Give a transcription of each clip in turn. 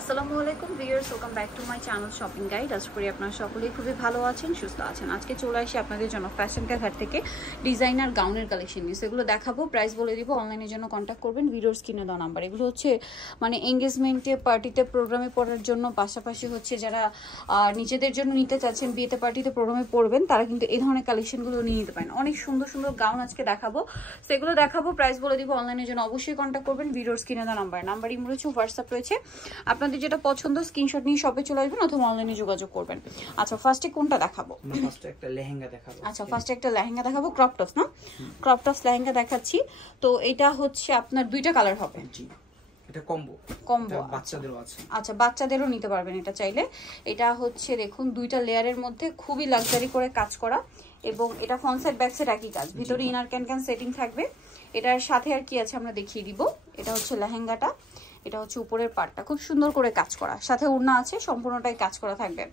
আসসালামু আলাইকুম viewers, welcome back to my channel shopping guide. আশা করি আপনারা সকলেই খুবই ভালো আছেন, সুস্থ আছেন। আজকে চলে আসি আপনাদের জন্য ফ্যাশন ঘাট থেকে ডিজাইনার গাউনের কালেকশন নিয়ে সেগুলো দেখাবো, প্রাইস বলে দিব। অনলাইনের জন্য কন্ট্যাক্ট করবেন ভিডিওর স্ক্রিনে দেওয়া নাম্বার। এগুলো হচ্ছে মানে এঙ্গেজমেন্টে, পার্টিতে, প্রোগ্রামে পড়ার জন্য, পাশাপাশি হচ্ছে যারা নিজেদের জন্য নিতে চাচ্ছেন, বিয়েতে, পার্টিতে, প্রোগ্রামে পড়বেন, তারা কিন্তু এই ধরনের কালেকশনগুলো নিয়ে নিতে পারেন। অনেক সুন্দর সুন্দর গাউন আজকে দেখাবো, সেগুলো দেখাবো, প্রাইস বলে দিব। অনলাইনের জন্য অবশ্যই কন্ট্যাক্ট করবেন ভিডিওর স্ক্রিনে দেওয়া নাম্বার ইমো রয়েছে, হোয়াটসঅ্যাপ রয়েছে। আপনাদের যেটা পছন্দ স্ক্রিনশট নিয়ে শপে চলে আসবেন অথবা অনলাইনে যোগাযোগ করবেন। আচ্ছা, ফার্স্টে কোনটা দেখাবো? ফার্স্টে একটা লেহেঙ্গা দেখাবো। আচ্ছা, ফার্স্টে একটা লেহেঙ্গা দেখাবো, ক্রপ টপস না? ক্রপ টপস লেহেঙ্গা দেখাচ্ছি। তো এটা হচ্ছে আপনার দুইটা কালার হবে। জি, এটা কম্বো বাচ্চাদেরও আছে। আচ্ছা, বাচ্চাদেরও নিতে পারবেন এটা চাইলে। এটা হচ্ছে দেখুন দুইটা লেয়ারের মধ্যে খুবই লাক্সারি করে কাজ করা, এবং এটা ফ্রন্ট সাইড ব্যাক সাইড একই কাজ, ভিতরে ইনার ক্যান সেটিং থাকবে। এটার সাথে আর কি আছে আমরা দেখিয়ে দিব। এটা হচ্ছে লেহেঙ্গাটা, এটা হচ্ছে উপরের পার্টটা খুব সুন্দর করে কাজ করা, সাথে ওড়না আছে, সম্পূর্ণটাই কাজ করা থাকবে।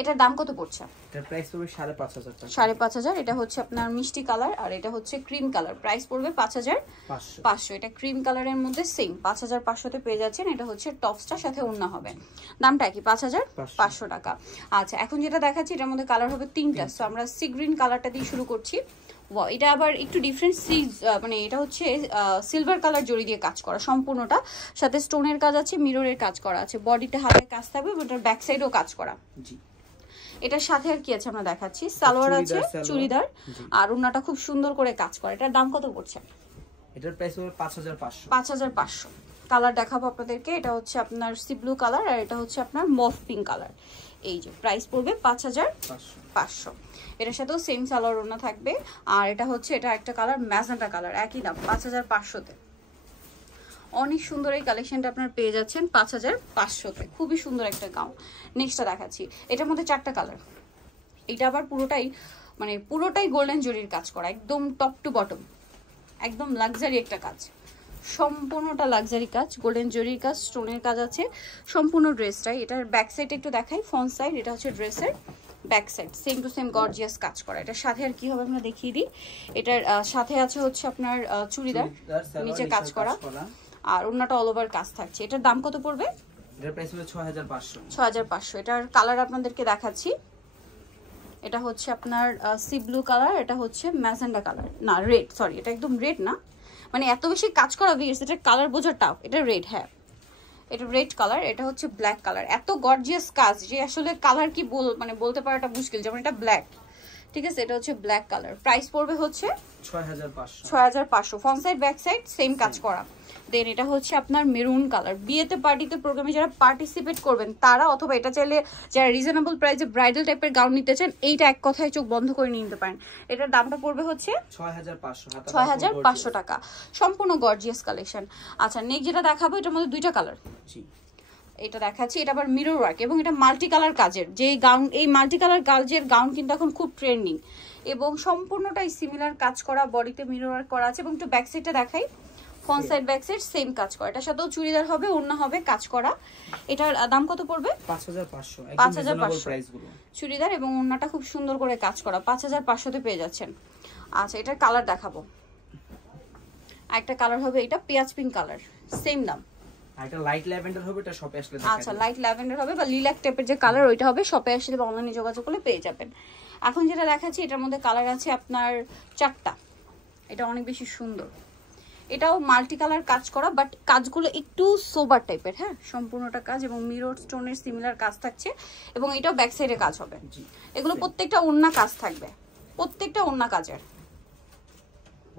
এটার দাম কত পড়ছে? এটার প্রাইস পড়বে 5,500 টাকা। 5,500। এটা হচ্ছে আপনার মিষ্টি কালার, আর এটা হচ্ছে ক্রিম কালার। প্রাইস পড়বে 5,500। এটা ক্রিম কালারের মধ্যে সেম 5,500 তে পেয়ে যাচ্ছেন। এটা হচ্ছে টপসটার সাথে ওড়না হবে, দামটা কি 5,500 টাকা। আচ্ছা, এখন যেটা দেখাচ্ছি এটার মধ্যে কালার হবে তিনটা। সো আমরা সি গ্রিন কালারটা দিয়ে শুরু করছি। এটা আবার একটু ডিফারেন্ট মানে এটা হচ্ছে সিলভার কালার জড়ি দিয়ে কাজ করা সম্পূর্ণটা, সাথে স্টোনের কাজ আছে, মিররের কাজ করা আছে, বডিতে হাতের কাজ থাকবে, এটার ব্যাক সাইডেও কাজ করা। জি, এটার সাথে আর কি আছে আমরা দেখাচ্ছি। সালোয়ার আছে, চুড়িদার, আর ওড়নাটা খুব সুন্দর করে কাজ করা। এটার দাম কত পড়ছে? এটার প্রাইস হবে 5,500। 5,500। কালার দেখাবো আপনাদেরকে। এটা হচ্ছে আপনার সি ব্লু কালার, আর এটা হচ্ছে আপনার মফ পিঙ্ক কালার। এই যে প্রাইস পড়বে 5,500। এটার সাথেও সেম সালোয়ার ওড়না থাকবে। আর এটা হচ্ছে এটা একটা কালার ম্যাজেন্টা কালার, একই দাম 5,500 তে। অনেক সুন্দর এই কালেকশনটা আপনার পেয়ে যাচ্ছেন 5,500 তে। খুবই সুন্দর একটা গাউন। নেক্সটটা দেখাচ্ছি, এটার মধ্যে চারটা কালার। এটা আবার পুরোটাই গোল্ডেন জরির কাজ করা, একদম টপ টু বটম, একদম লাক্সারি একটা কাজ, সম্পূর্ণটা লাক্সারি কাজ, গোল্ডেন জরির কাজ, স্টোনের কাজ আছে সম্পূর্ণ ড্রেসটাই। এটার ব্যাক সাইড একটু দেখাই, ফ্রন্ট সাইড এটা হচ্ছে ড্রেসের back side, same to same gorgeous কাজ করা। এটার সাথে আর কি হবে আমরা দেখিয়ে দিই। এটার সাথে আছে হচ্ছে আপনার চুড়িদার, নিচে কাজ করা, আর ওড়নাটা অল ওভার কাজ থাকছে। এটার দাম কত পড়বে? এটার প্রাইস হলো 6,500। 6,500। এটার কালার আপনাদেরকে দেখাচ্ছি। এটা হচ্ছে আপনার সি ব্লু কালার, এটা হচ্ছে ম্যাজেন্ডা কালার, না রেড, সরি এটা একদম রেড না, মানে এত বেশি কাজ করা ভিউয়ার্স, এটা কালার বোঝা টাফ। এটা রেড, হ্যাঁ এটা রেড কালার। এটা হচ্ছে ব্ল্যাক কালার, এত গর্জিয়াস কাজ যে আসলে কালার কি বলতে পারাটা মুশকিল। যেমন এটা ব্ল্যাক, ঠিক আছে, এটা হচ্ছে ব্ল্যাক কালার। প্রাইস পড়বে হচ্ছে 6,500। Front side back side same কাজ করা। দেন এটা হচ্ছে আপনার মেরুন কালার। বিয়েতে, পার্টিতে, প্রোগ্রামে যারা পার্টিসিপেট করবেন তারা, অথবা এটা চাইলে যারা রিজনেবল প্রাইসে ব্রাইডাল টাইপের গাউন নিতে চান, এইটা এক কথায় চোখ বন্ধ করে নিতে পারেন। এটার দামটা পড়বে হচ্ছে 6,500 টাকা। সম্পূর্ণ গর্জিয়াস কালেকশন। আচ্ছা, নেক্সট যেটা দেখাবো এটার মধ্যে দুইটা কালার। এটা দেখাচ্ছি, এটা আবার মিরর ওয়ার্ক, এবং এটা মাল্টি কালার কাজের যে গাউন। এই মাল্টি কালার কাজের গাউন কিন্তু এখন খুব ট্রেন্ডিং, এবং সম্পূর্ণটাই সিমিলার কাজ করা, বডিতে মিরর ওয়ার্ক করা আছে। এবং একটু ব্যাক সাইডটা দেখাই, front side back side same কাজ করা। এটার সাথেও চুড়িদার হবে, ওড়না হবে, কাজ করা। এটার দাম কত পড়বে? 5,500। চুড়িদার এবং ওড়নাটা খুব সুন্দর করে কাজ করা, 5,500 তে পেয়ে যাচ্ছেন। আচ্ছা, এটার কালার দেখাবো। একটা কালার হবে এটা পেঁয়াজ পিঙ্ক কালার, সেম দাম। এটা লাইট ল্যাভেন্ডার হবে, এটা শপে আসলে দেখাই। আচ্ছা, লাইট ল্যাভেন্ডার হবে বা লিলাক টাইপের যে কালার, ওইটা হবে। শপে আসলে বা অনলাইনে যোগাযোগ করলে পেয়ে যাবেন। এখন যেটা দেখাচ্ছি এটার মধ্যে কালার আছে আপনার চারটা। এটা অনেক বেশি সুন্দর, এটাও মাল্টি কালার কাজ করা, বাট কাজগুলো একটু সোবার টাইপের, হ্যাঁ সম্পূর্ণটা কাজ, এবং মিরর স্টোনের সিমিলার কাজ থাকছে, এবং এটাও ব্যাক সাইডে কাজ হবে। এগুলো প্রত্যেকটা ওড়না কাজ থাকবে, প্রত্যেকটা ওড়না কাজের,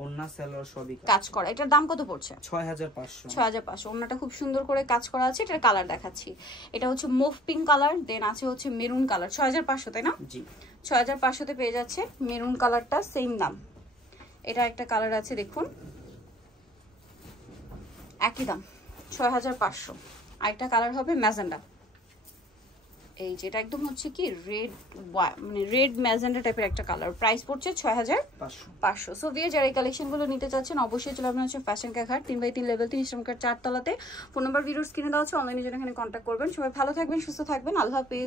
ওড়না সালোয়ার সবই কাজ করা। এটার দাম কত পড়ছে? 6,500। ওড়নাটা খুব সুন্দর করে কাজ করা আছে। এটার কালার দেখাচ্ছি। এটা হচ্ছে মুভ পিঙ্ক কালার, দেন আছে হচ্ছে মেরুন কালার। 6,500 তাই না? জি, 6,500 তে পেয়ে যাচ্ছে। মেরুন কালারটা সেম দাম। এটা একটা কালার আছে দেখুন, একই দাম 6,500। আরেকটা কালার হবে ম্যাজেন্ডা, এই যেটা একদম হচ্ছে কি রেড, মানে রেড ম্যাজেন্ডা টাইপের একটা কালার। প্রাইস পড়ছে 6,500। সো ভিউয়ার যারা এই কালেকশনগুলো নিতে চাচ্ছেন অবশ্যই চলে আসবেন হচ্ছে ফ্যাশন ঘাট 3x3 লেভেল 3 ইস্টার্ন কার্ড 4 তলাতে। ফোন নাম্বার ভিডিওর স্ক্রিনে দেওয়া আছে, অনলাইনে জন্য এখানে কন্ট্যাক্ট করবেন। সবাই ভালো থাকবেন, সুস্থ থাকবেন, আল্লাহ হাফেজ।